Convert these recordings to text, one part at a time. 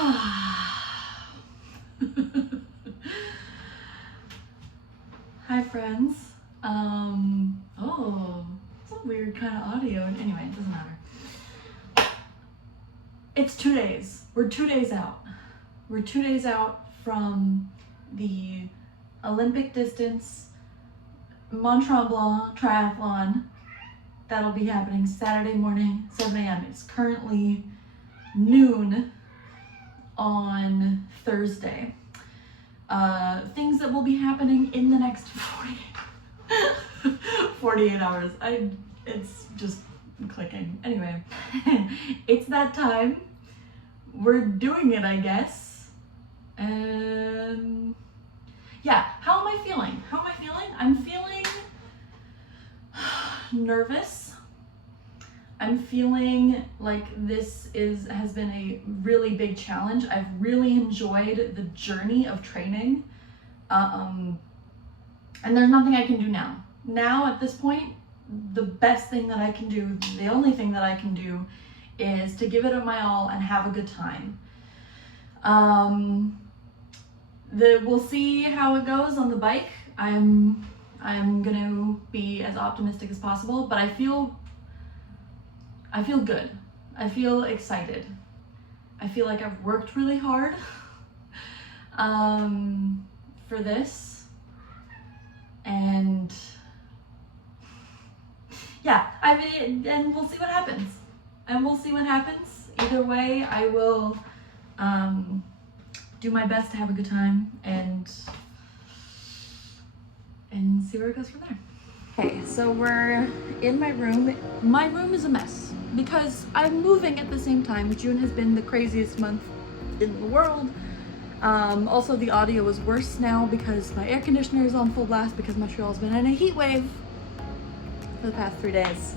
Hi friends. Oh, it's a weird kind of audio. Anyway, it doesn't matter. It's 2 days. We're 2 days out. We're 2 days out from the Olympic distance Mont Tremblant triathlon. That'll be happening Saturday morning, 7 a.m. It's currently noon on Thursday. Things that will be happening in the next 48 hours. It's just clicking. Anyway, it's that time. We're doing it, I guess. And yeah, how am I feeling? I'm feeling nervous. I'm feeling like this has been a really big challenge. I've really enjoyed the journey of training. And there's nothing I can do now. Now at this point, the best thing that I can do, the only thing that I can do is to give it my all and have a good time. We'll see how it goes on the bike. I'm gonna be as optimistic as possible, but I feel good. I feel excited. I feel like I've worked really hard for this, and yeah, and we'll see what happens. Either way, I will do my best to have a good time and see where it goes from there. Okay, so we're in my room. My room is a mess because I'm moving at the same time. June has been the craziest month in the world. Also, the audio is worse now because my air conditioner is on full blast because Montreal's been in a heat wave for the past 3 days,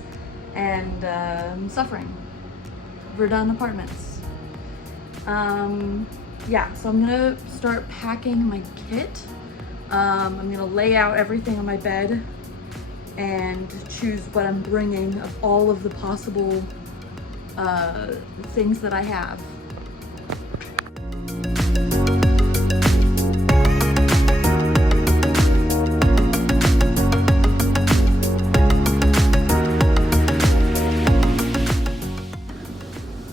and I'm suffering. Verdun apartments. Yeah, so I'm gonna start packing my kit. I'm gonna lay out everything on my bed and choose what I'm bringing of all of the possible things that I have.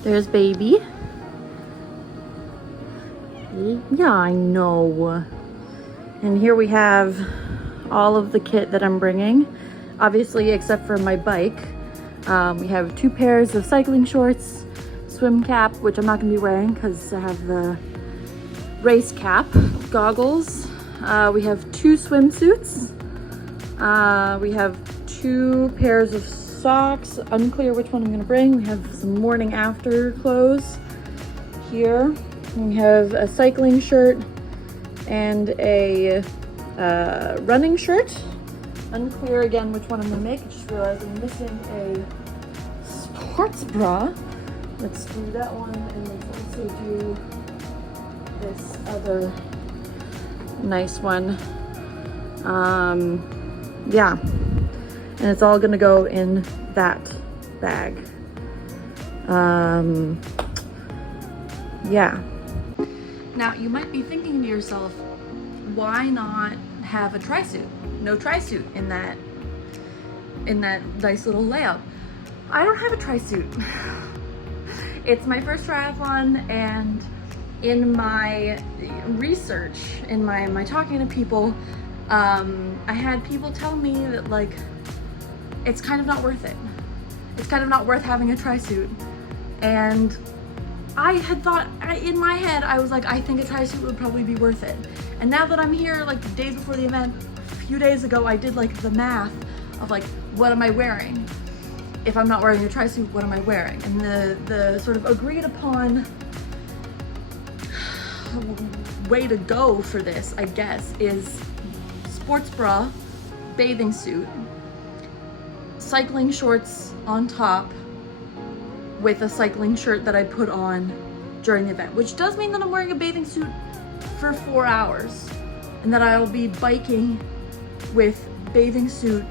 There's baby. Yeah, I know. And here we have all of the kit that I'm bringing, obviously except for my bike. We have 2 pairs of cycling shorts, swim cap, which I'm not gonna be wearing because I have the race cap, goggles. We have 2 swimsuits. We have 2 pairs of socks, unclear which one I'm gonna bring. We have some morning after clothes here. We have a cycling shirt and a running shirt. Unclear again which one I'm gonna make. I just realized I'm missing a sports bra. Let's do that one, and let's also do this other nice one. Yeah, and it's all gonna go in that bag. Yeah. Now you might be thinking to yourself, why not have a tri-suit? No tri-suit in that nice little layout. I don't have a tri-suit. It's my first triathlon, and in my research, in my talking to people, I had people tell me that like it's kind of not worth it. It's kind of not worth having a tri-suit. And I had thought, in my head, I was like, I think a tri-suit would probably be worth it. And now that I'm here, like days before the event, a few days ago, I did like the math of like, what am I wearing? If I'm not wearing a tri-suit, what am I wearing? And the sort of agreed upon way to go for this, I guess, is sports bra, bathing suit, cycling shorts on top with a cycling shirt that I put on during the event, which does mean that I'm wearing a bathing suit for 4 hours, and that I'll be biking with bathing suit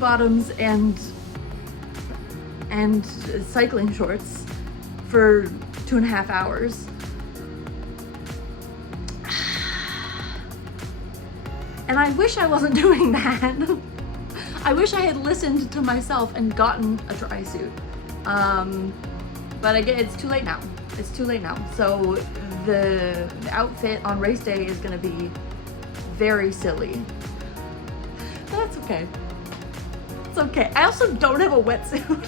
bottoms and cycling shorts for 2.5 hours. And I wish I wasn't doing that. I wish I had listened to myself and gotten a dry suit. But again, it's too late now. It's too late now. So the outfit on race day is gonna be very silly. But that's okay. It's okay. I also don't have a wetsuit.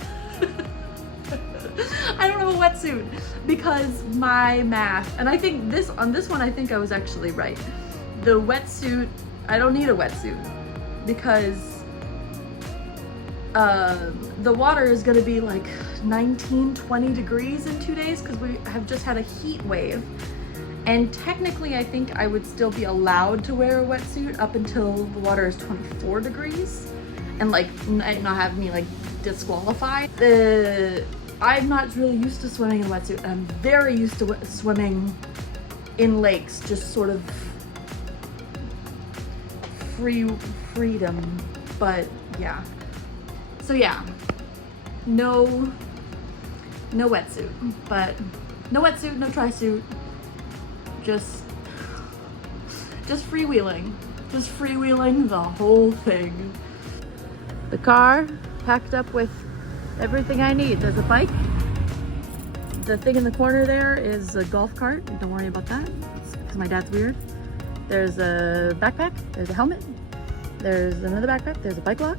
I don't have a wetsuit because my math, and I think on this one, I think I was actually right. The wetsuit, I don't need a wetsuit because the water is gonna be like 19, 20 degrees in 2 days because we have just had a heat wave. And technically, I think I would still be allowed to wear a wetsuit up until the water is 24 degrees and like not have me like disqualified. I'm not really used to swimming in a wetsuit. I'm very used to swimming in lakes, just sort of freedom, but yeah. So yeah, no wetsuit, but no wetsuit, no tri-suit, just freewheeling the whole thing. The car packed up with everything I need. There's a bike. The thing in the corner there is a golf cart. Don't worry about that because my dad's weird. There's a backpack. There's a helmet. There's another backpack. There's a bike lock.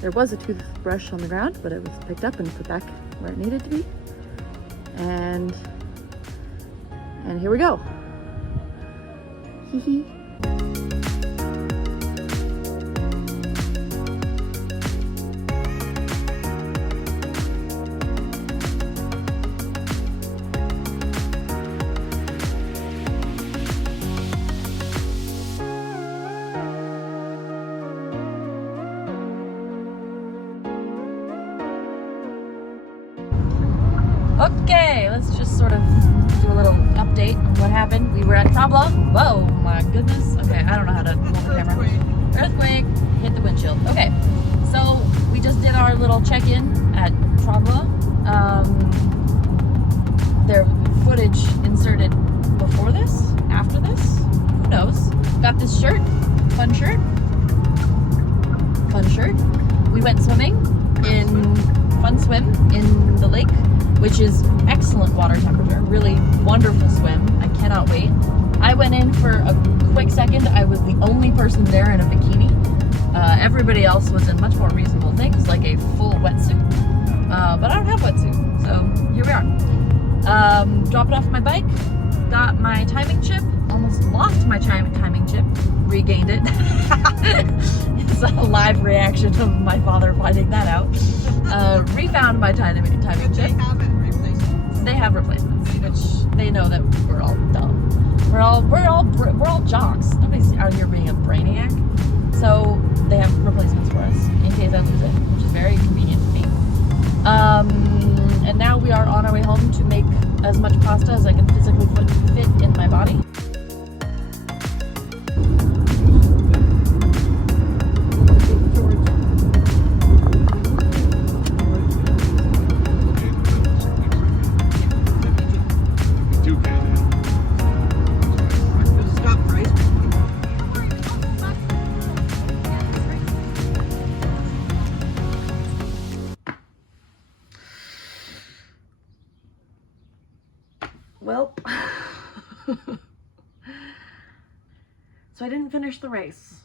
There was a toothbrush on the ground, but it was picked up and put back where it needed to be. And here we go. Hee hee. Okay, let's just sort of do a little update on what happened. We were at Tremblant. Whoa, my goodness. Okay, I don't know how to hold the camera. Earthquake hit the windshield. Okay, so we just did our little check-in at Tremblant. Their footage inserted before this, after this, who knows? Got this shirt, fun shirt. We went swimming in fun swim in the lake, which is excellent water temperature, really wonderful swim. I cannot wait. I went in for a quick second. I was the only person there in a bikini. Everybody else was in much more reasonable things, like a full wetsuit. But I don't have a wetsuit, so here we are. Dropped off my bike, got my timing chip, almost lost my timing chip, regained it. It's a live reaction of my father finding that out. Refound my timing chip. They have replacements, which they know that we're all dumb. We're all jocks. Nobody's out here being a brainiac. So they have replacements for us in case I lose it, which is very convenient for me. And now we are on our way home to make as much pasta as I can physically fit in my body. Well, so I didn't finish the race.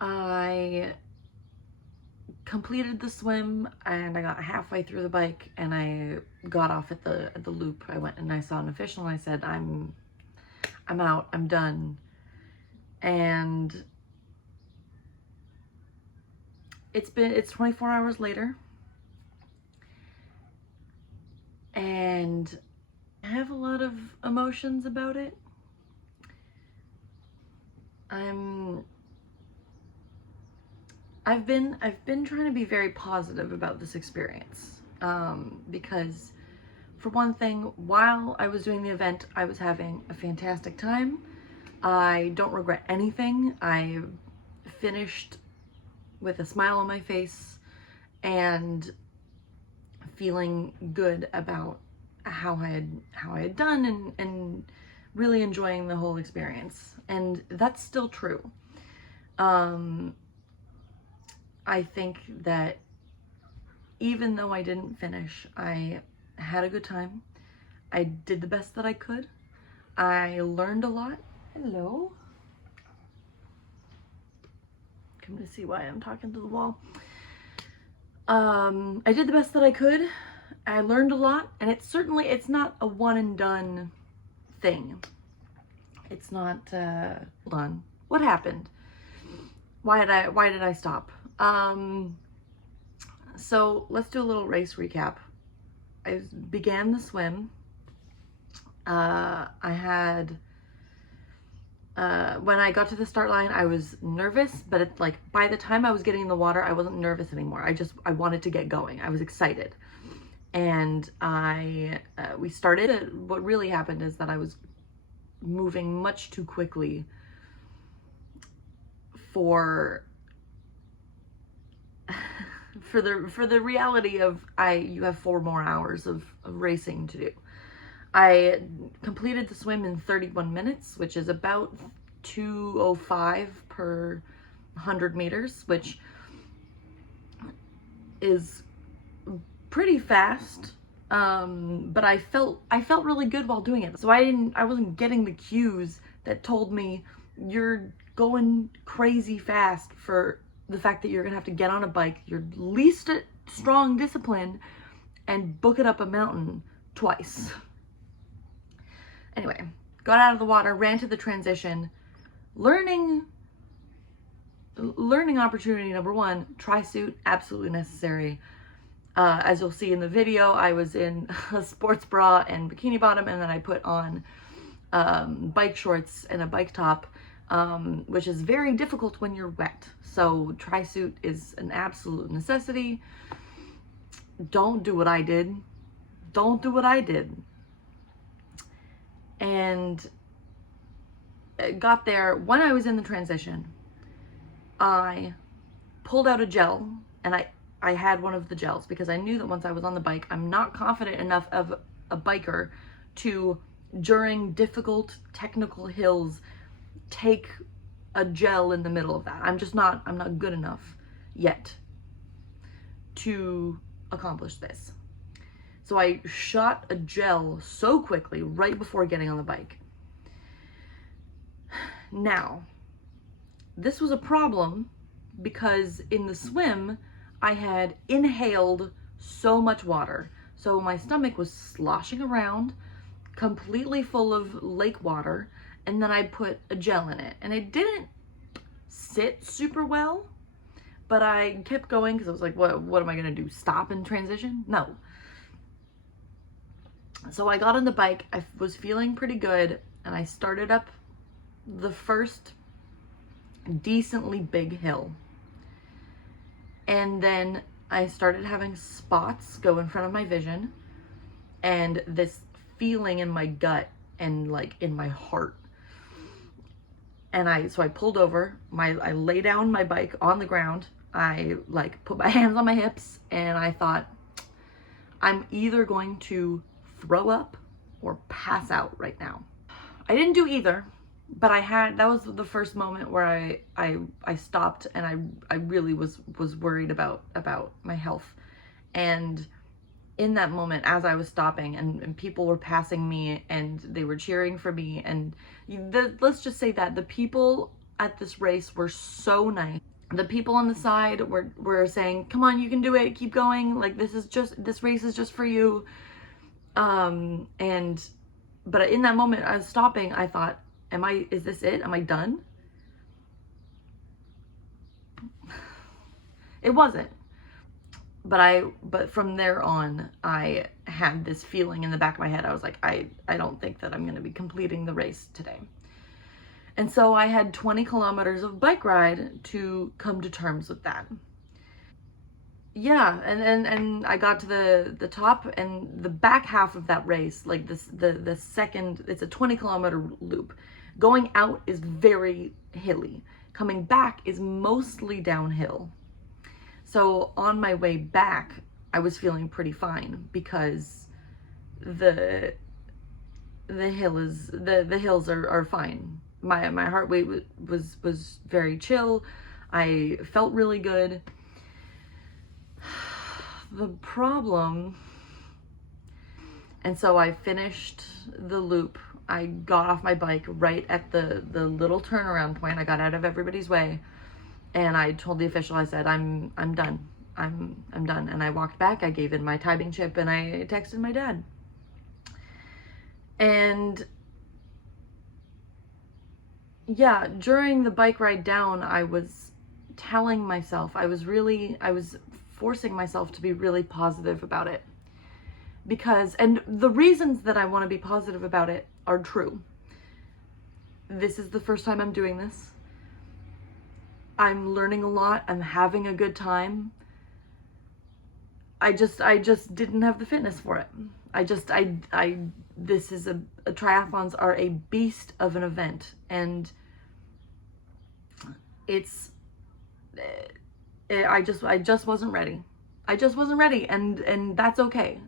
I completed the swim and I got halfway through the bike and I got off at the loop. I went and I saw an official and I said, I'm out, I'm done. And it's 24 hours later. And I have a lot of emotions about it. I've been trying to be very positive about this experience, because for one thing, while I was doing the event, I was having a fantastic time. I don't regret anything. I finished with a smile on my face and feeling good about how I had done, and really enjoying the whole experience. And that's still true. I think that even though I didn't finish, I had a good time. I did the best that I could. I learned a lot. Hello. Come to see why I'm talking to the wall. I did the best that I could. I learned a lot, and it's not a one and done thing. It's not, hold on. What happened? Why did I stop? So let's do a little race recap. I began the swim. When I got to the start line, I was nervous, but by the time I was getting in the water, I wasn't nervous anymore. I wanted to get going. I was excited. And we started. What really happened is that I was moving much too quickly for the reality of you have 4 more hours of racing to do. I completed the swim in 31 minutes, which is about 2:05 per 100 meters, which is pretty fast. But I felt really good while doing it. So I wasn't getting the cues that told me you're going crazy fast for the fact that you're gonna have to get on a bike, your least strong discipline, and book it up a mountain twice. Anyway, got out of the water, ran to the transition, learning opportunity number 1, tri-suit, absolutely necessary. As you'll see in the video, I was in a sports bra and bikini bottom, and then I put on bike shorts and a bike top, which is very difficult when you're wet. So tri-suit is an absolute necessity. Don't do what I did. Don't do what I did. And got there. When I was in the transition, I pulled out a gel, and I had one of the gels because I knew that once I was on the bike, I'm not confident enough of a biker to, during difficult technical hills, take a gel in the middle of that. I'm not good enough yet to accomplish this. So I shot a gel so quickly right before getting on the bike. Now, this was a problem because in the swim, I had inhaled so much water. So my stomach was sloshing around, completely full of lake water, and then I put a gel in it. And it didn't sit super well, but I kept going because I was like, what am I gonna do? Stop and transition? No. So I got on the bike, I was feeling pretty good, and I started up the first decently big hill. And then I started having spots go in front of my vision, and this feeling in my gut and in my heart. And so I pulled over, I lay down my bike on the ground, I put my hands on my hips, and I thought, I'm either going to throw up or pass out right now. I didn't do either, but that was the first moment where I stopped, and I really was worried about my health. And in that moment, as I was stopping, and people were passing me and they were cheering for me, and let's just say that the people at this race were so nice. The people on the side were saying, come on, you can do it, keep going, this race is just for you. But in that moment, I was stopping, I thought, is this it? Am I done? It wasn't. But from there on, I had this feeling in the back of my head. I was like, I don't think that I'm going to be completing the race today. And so I had 20 kilometers of bike ride to come to terms with that. Yeah, and I got to the top, and the back half of that race, the second, it's a 20-kilometer loop. Going out is very hilly. Coming back is mostly downhill. So on my way back, I was feeling pretty fine because the hills are fine. My heart rate was very chill. I felt really good. The problem, and so I finished the loop. I got off my bike right at the little turnaround point. I got out of everybody's way, and I told the official, I said, I'm done. I'm done. And I walked back. I gave in my timing chip, and I texted my dad. And yeah, during the bike ride down, I was telling myself, I was forcing myself to be really positive about it. Because, and the reasons that I want to be positive about it are true. This is the first time I'm doing this. I'm learning a lot. I'm having a good time. I just didn't have the fitness for it. This is triathlons are a beast of an event, and I just wasn't ready. I just wasn't ready, and that's okay.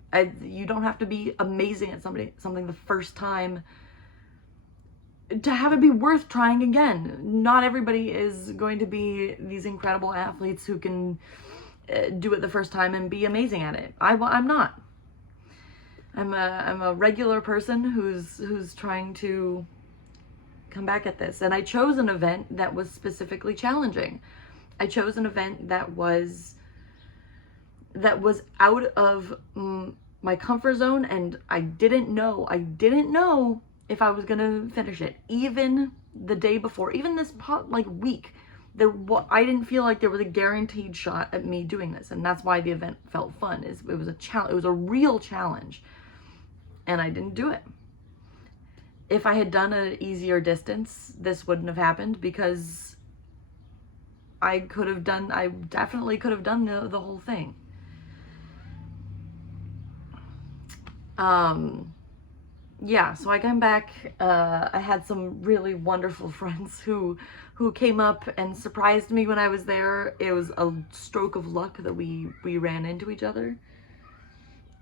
You don't have to be amazing at something the first time to have it be worth trying again. Not everybody is going to be these incredible athletes who can do it the first time and be amazing at it. I'm not. I'm a regular person who's trying to come back at this. And I chose an event that was specifically challenging. I chose an event that was out of my comfort zone, and I didn't know if I was gonna finish it. Even the day before, even this week, I didn't feel like there was a guaranteed shot at me doing this, and that's why the event felt fun. It was a challenge. It was a real challenge, and I didn't do it. If I had done an easier distance, this wouldn't have happened, because I definitely could have done the whole thing. Yeah, so I came back. I had some really wonderful friends who came up and surprised me when I was there. It was a stroke of luck that we ran into each other.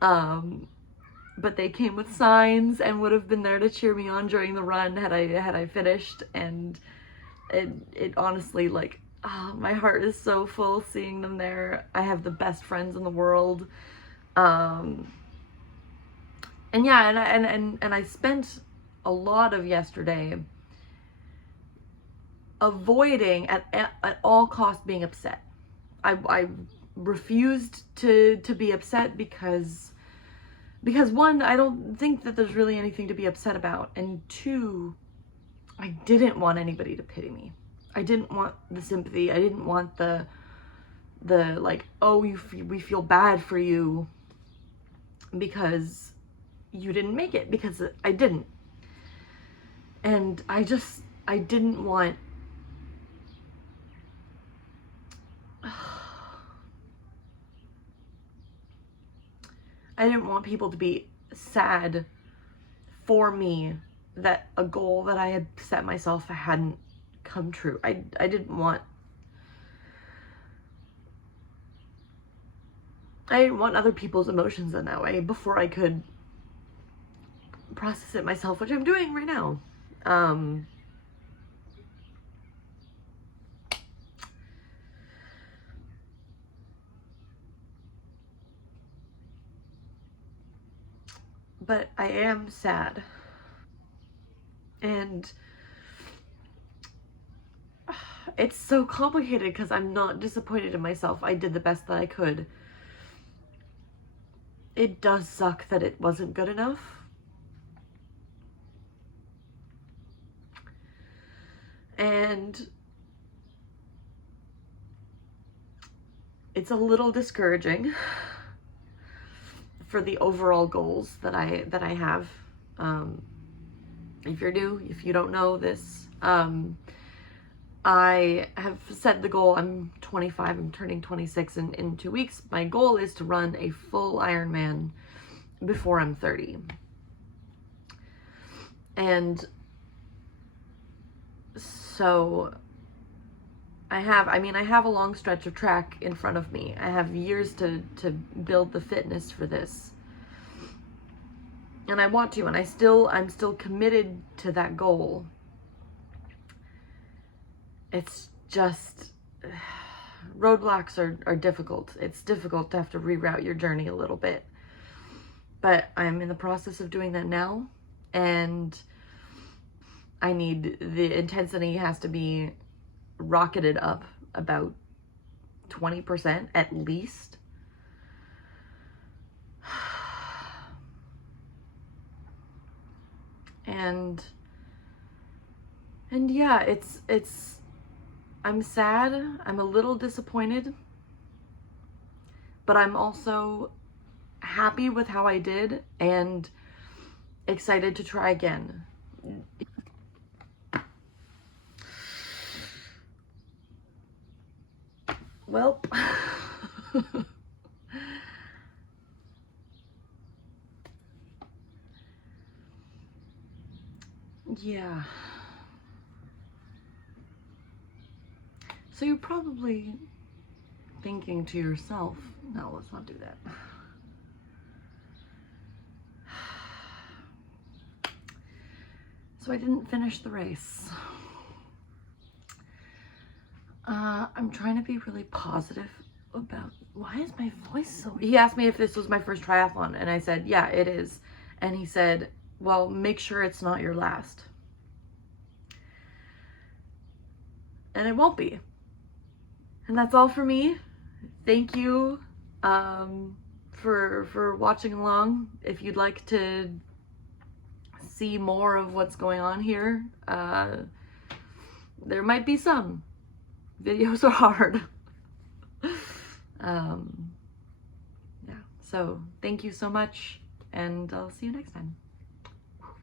But they came with signs and would have been there to cheer me on during the run had I finished. And it honestly, like, my heart is so full seeing them there. I have the best friends in the world. And yeah, and I spent a lot of yesterday avoiding at all costs being upset. I refused to be upset because one, I don't think that there's really anything to be upset about, and two, I didn't want anybody to pity me. I didn't want the sympathy. I didn't want the like, oh, we feel bad for you because you didn't make it, because I didn't. And I didn't want people to be sad for me that a goal that I had set myself hadn't come true. I didn't want other people's emotions in that way before I could process it myself, which I'm doing right now. But I am sad, and it's so complicated because I'm not disappointed in myself. I did the best that I could. It does suck that it wasn't good enough. And it's a little discouraging for the overall goals that I have. If you're new, if you don't know this, I have set the goal. I'm 25, I'm turning 26 in 2 weeks. My goal is to run a full Ironman before I'm 30. And so I have a long stretch of track in front of me. I have years to build the fitness for this. And I want to, and I'm still committed to that goal. It's just, roadblocks are difficult. It's difficult to have to reroute your journey a little bit. But I'm in the process of doing that now, and the intensity has to be rocketed up about 20% at least. And yeah, it's I'm sad, I'm a little disappointed, but I'm also happy with how I did and excited to try again. Well, yeah. So you're probably thinking to yourself, no, let's not do that. So I didn't finish the race. I'm trying to be really positive about, why is my voice so... He asked me if this was my first triathlon, and I said, yeah, it is. And he said, well, make sure it's not your last. And it won't be. And that's all for me. Thank you for watching along. If you'd like to see more of what's going on here, there might be some. Videos are hard. Yeah, so thank you so much, and I'll see you next time.